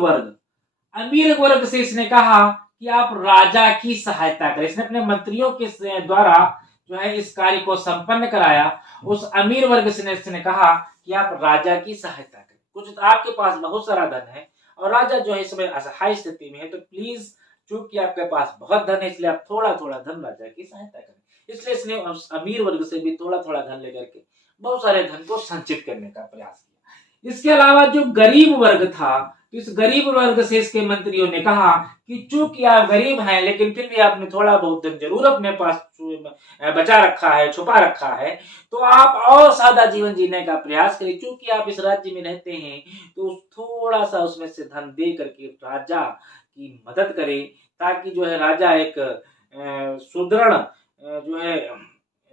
वर्ग से इसने कहा कि आप राजा की सहायता करें। इसने अपने मंत्रियों के द्वारा जो है इस कार्य को संपन्न कराया। उस अमीर वर्ग से इसने कहा कि आप राजा की सहायता करें। कुछ आपके पास बहुत सारा धन है और राजा जो है इस समय असहाय स्थिति में है, तो प्लीज चूंकि आपके पास बहुत धन है इसलिए आप थोड़ा थोड़ा धन राजा की सहायता करें। इसलिए इसने अमीर वर्ग से भी थोड़ा थोड़ा धन लेकर के बहुत सारे धन को संचित करने का प्रयास किया। इसके अलावा जो गरीब वर्ग था, तो इस गरीब वर्ग से इसके मंत्रियों ने कहा कि चूंकि आप गरीब हैं लेकिन फिर भी आपने थोड़ा बहुत धन जरूर अपने पास बचा रखा है, छुपा रखा है, तो आप और सादा जीवन जीने का प्रयास करें। चूंकि आप इस राज्य में रहते हैं तो थोड़ा सा उसमें से धन दे करके राजा की मदद करें, ताकि जो है राजा एक सुदृढ़ जो है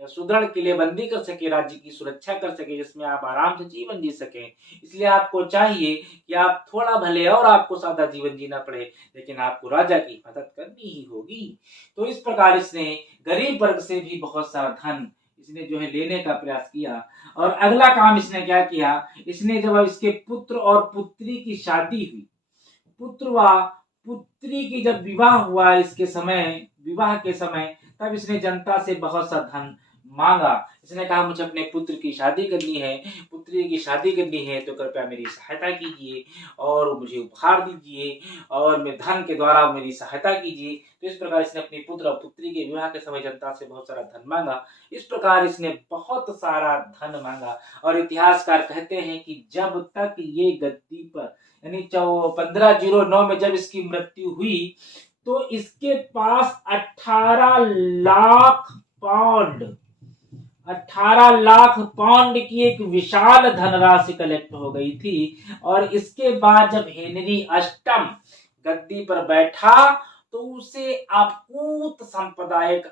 सुदृढ़ किलेबंदी कर सके, राज्य की सुरक्षा कर सके, जिसमें आप आराम से जीवन जी सकें। इसलिए आपको चाहिए कि आप थोड़ा भले और आपको सादा जीवन जीना पड़े लेकिन आपको राजा की मदद करनी ही होगी। तो इस प्रकार इसने गरीब वर्ग से भी बहुत सारा धन इसने जो है लेने का प्रयास किया। और अगला काम इसने क्या किया, इसने जब इसके पुत्र और पुत्री की शादी हुई, पुत्र व पुत्री की जब विवाह हुआ, इसके समय विवाह के समय, तब इसने जनता से बहुत सा धन मांगा। इसने कहा मुझे अपने पुत्र की शादी करनी है, पुत्री की शादी करनी है, तो कृपया मेरी सहायता कीजिए और मुझे उपहार दीजिए और मैं धन के द्वारा मेरी सहायता कीजिए। तो इस प्रकार इसने अपनी पुत्र और पुत्री के विवाह के समय जनता से बहुत सारा धन मांगा। इस प्रकार इसने बहुत सारा धन मांगा और इतिहासकार कहते हैं कि जब तक ये गद्दी पर यानी 1509 में जब इसकी मृत्यु हुई तो इसके पास 18 लाख पाउंड 18 लाख पाउंड की एक विशाल धनराशि कलेक्ट हो गई थी। और इसके बाद जब हेनरी अष्टम गद्दी पर बैठा तो उसे अपूत संपदा, एक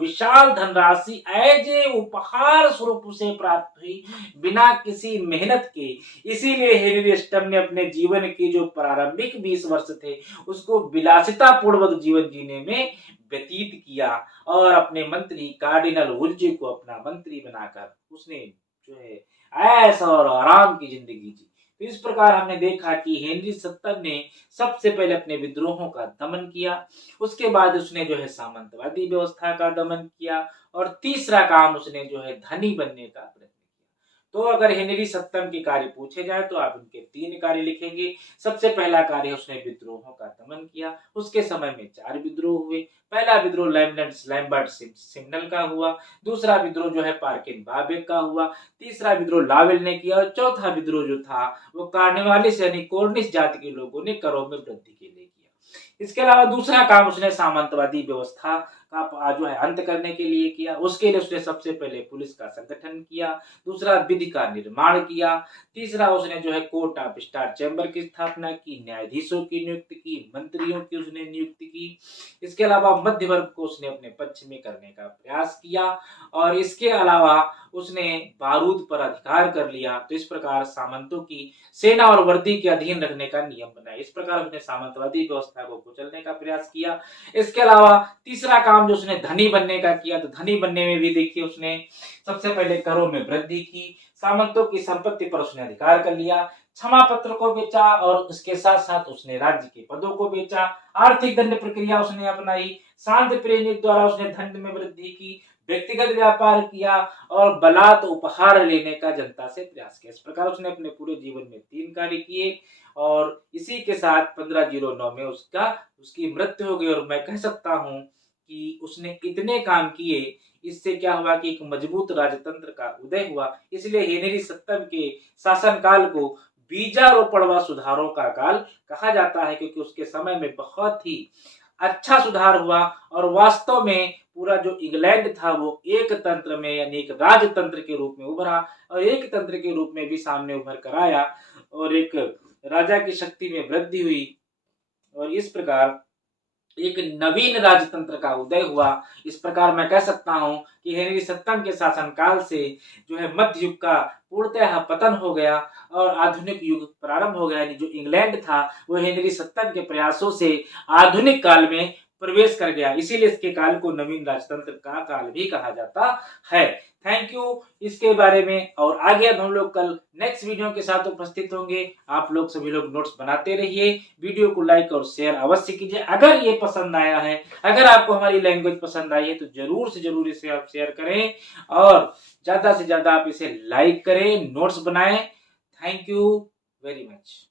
विशाल धनराशि एज ए उपहार स्वरूप उसे प्राप्त हुई बिना किसी मेहनत के। इसीलिए हेनरी अष्टम ने अपने जीवन के जो प्रारंभिक 20 वर्ष थे उसको विलासिता पूर्वक जीवन जीने में व्यतीत किया और अपने मंत्री कार्डिनल वुल्जे को अपना मंत्री बनाकर उसने जो है ऐश और आराम की जिंदगी जी। तो इस प्रकार हमने देखा कि हेनरी 7 ने सबसे पहले अपने विद्रोहों का दमन किया, उसके बाद उसने जो है सामंतवादी व्यवस्था का दमन किया और तीसरा काम उसने जो है धनी बनने का प्रयत्न किया। तो अगर हेनरी सत्तम के कार्य पूछे जाए तो आप इनके 3 कार्य लिखेंगे। सबसे पहला कार्य उसने विद्रोहों का दमन किया। उसके समय में 4 विद्रोह हुए। पहला विद्रोह लैम्बर्ट सिम्नल का हुआ। दूसरा विद्रोह जो है पार्किन बाबेक का हुआ। तीसरा विद्रोह लावेल ने किया और चौथा विद्रोह जो था वो कार्निवालिस यानी कोर्निश जाति के लोगों ने करों में वृद्धि के लिए किया। इसके अलावा दूसरा काम उसने सामंतवादी व्यवस्था का जो है अंत करने के लिए किया। उसके लिए उसने सबसे पहले पुलिस का संगठन किया। दूसरा विधि का निर्माण किया। तीसरा उसने जो है कोर्ट ऑफ स्टार चैम्बर की स्थापना की। न्यायाधीशों की नियुक्ति की। मंत्रियों की उसने नियुक्ति की। इसके अलावा मध्य वर्ग को उसने अपने पक्ष में करने का प्रयास किया और इसके अलावा उसने बारूद पर अधिकार कर लिया। तो इस प्रकार सामंतों की सेना और वर्दी के अधीन रखने का नियम बनाया। इस प्रकार उसने सामंतवादी व्यवस्था को कुचलने का प्रयास किया। इसके अलावा तीसरा काम जो उसने धनी बनने का किया, तो धनी बनने में भी देखिए उसने सबसे पहले करों में वृद्धि की। सामंतों की संपत्ति पर उसने अधिकार कर लिया। क्षमा पत्र को बेचा और उसके साथ साथ उसने राज्य के पदों को बेचा। आर्थिक दंड प्रक्रिया उसने अपनाई। शांति प्रेरित द्वारा उसने दंड में वृद्धि की। व्यक्तिगत व्यापार किया और बलात् उपहार लेने का जनता से प्रयास किया। इस प्रकार उसने अपने पूरे जीवन में 3 कार्य किए और इसी के साथ 1509 में उसकी मृत्यु हो गई। और मैं कह सकता हूं कि उसने इतने काम किए, इससे क्या हुआ कि एक मजबूत राजतंत्र का उदय हुआ। इसलिए हेनरी सत्तम के शासनकाल को बीजारोपण व सुधारों का काल कहा जाता है, क्योंकि उसके समय में बहुत ही अच्छा सुधार हुआ और वास्तव में पूरा जो इंग्लैंड था वो एक तंत्र में यानी एक राजतंत्र के रूप में उभरा और एक तंत्र के रूप में भी सामने उभर कर आया और एक राजा की शक्ति में वृद्धि हुई और इस प्रकार एक नवीन राजतंत्र का उदय हुआ। इस प्रकार मैं कह सकता हूं कि हेनरी सत्तम के शासनकाल से जो है मध्य युग का पूर्णतः पतन हो गया और आधुनिक युग प्रारंभ हो गया। यानी जो इंग्लैंड था वो हेनरी सत्तम के प्रयासों से आधुनिक काल में प्रवेश कर गया। इसीलिए इसके काल को नवीन राजतंत्र का काल भी कहा जाता है। थैंक यू इसके बारे में। और आगे अब हम लोग कल नेक्स्ट वीडियो के साथ उपस्थित होंगे। आप लोग सभी लोग नोट्स बनाते रहिए। वीडियो को लाइक और शेयर अवश्य कीजिए अगर ये पसंद आया है। अगर आपको हमारी लैंग्वेज पसंद आई है तो जरूर से जरूर इसे आप शेयर करें और ज्यादा से ज्यादा आप इसे लाइक करें, नोट्स बनाएं। Thank you very much.